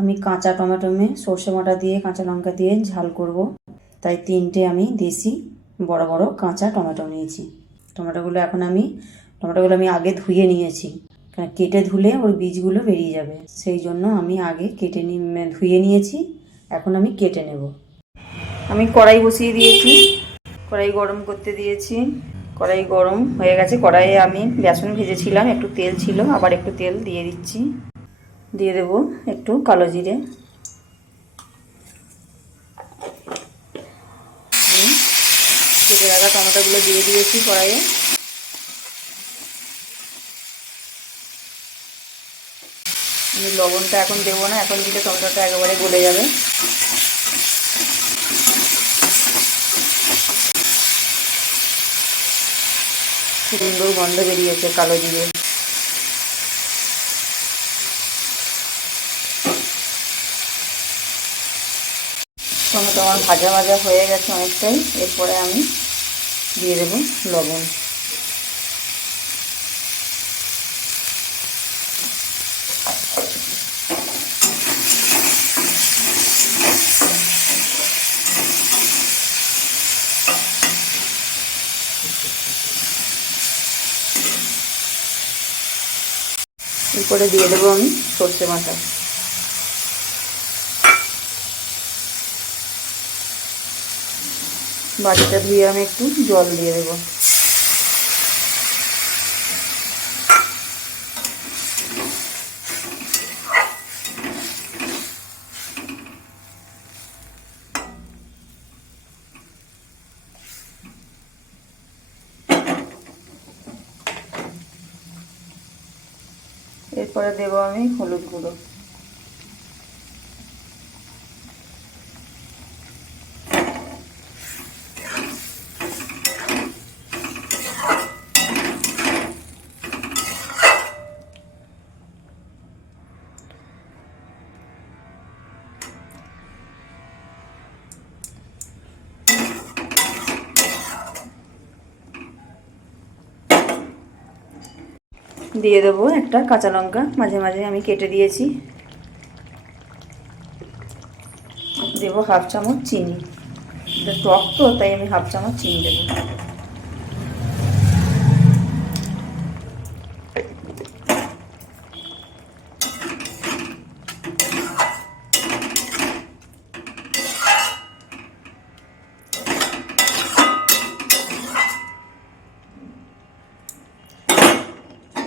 আমি কাঁচা টমেটো সর্ষে বাটা দিয়ে কাঁচা লঙ্কা দিয়ে ঝাল করব, তাই 3টে আমি দেশি বড় বড় কাঁচা টমেটো নিয়েছি। টমেটোগুলো আমি আগে ধুয়ে নিয়েছি, কারণ কেটে ধুলে ওর বীজগুলো বেরিয়ে যাবে, সেই জন্য আমি আগে ধুয়ে নিয়েছি। এখন আমি কেটে নেব। আমি কড়াই বসিয়ে দিয়েছি, কড়াই গরম করতে দিয়েছি। কড়াই গরম হয়ে গেছে। কড়াইয়ে আমি বেসন ভেজেছিলাম, একটু তেল ছিল, আবার একটু তেল দিয়ে দিচ্ছি। দিয়ে দেবো একটু কালো জিরে। কেটে রাখা টমেটোগুলো দিয়ে দিয়েছি কড়াইয়ে। আমি লবণটা এখন দেবো না, এখন দিলে টমেটোটা একেবারে গলে যাবে। সুন্দর গন্ধ বেরিয়েছে কালো জিরে। টমেটো আমার ভাজা ভাজা হয়ে গেছে অনেকটাই। এরপরে আমি দিয়ে দেবো লবণ। এরপরে দিয়ে দেবো আমি সর্ষে বাটা। বাটিটা ধুয়ে আমি একটু জল দিয়ে দেবো। এরপরে দেবো আমি হলুদ গুঁড়ো। দিয়ে দেবো একটা কাঁচা লঙ্কা, মাঝে মাঝে আমি কেটে দিয়েছি। দেবো হাফ চামচ চিনি। এটা টক তো, তাই আমি হাফ চামচ চিনি দেবো।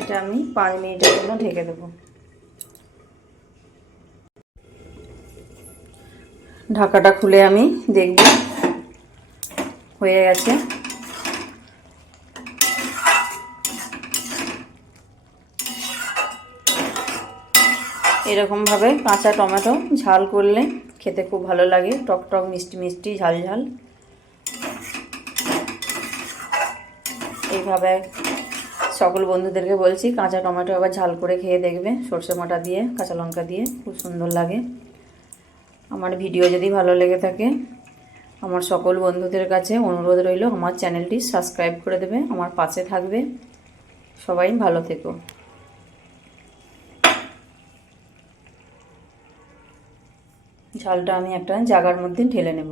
এটা আমি 5 মিনিটের জন্য ঢেকে দেবো। ঢাকাটা খুলে আমি দেখব হয়ে গেছে। এরকমভাবে কাঁচা টমেটো ঝাল করলে খেতে খুব ভালো লাগে, টক টক মিষ্টি মিষ্টি ঝাল ঝাল। এইভাবে সকল বন্ধুদেরকে বলছি কাঁচা টমেটো আবার ঝাল করে খেয়ে দেখবে, সর্ষে বাটা দিয়ে কাঁচা লঙ্কা দিয়ে, খুব সুন্দর লাগে। আমার ভিডিও যদি ভালো লেগে থাকে, আমার সকল বন্ধুদের কাছে অনুরোধ রইল আমার চ্যানেলটি সাবস্ক্রাইব করে দেবে, আমার পাশে থাকবে। সবাই ভালো থেকো। ঝালটা আমি একটা জাগার মধ্যে ঢেলে নেব।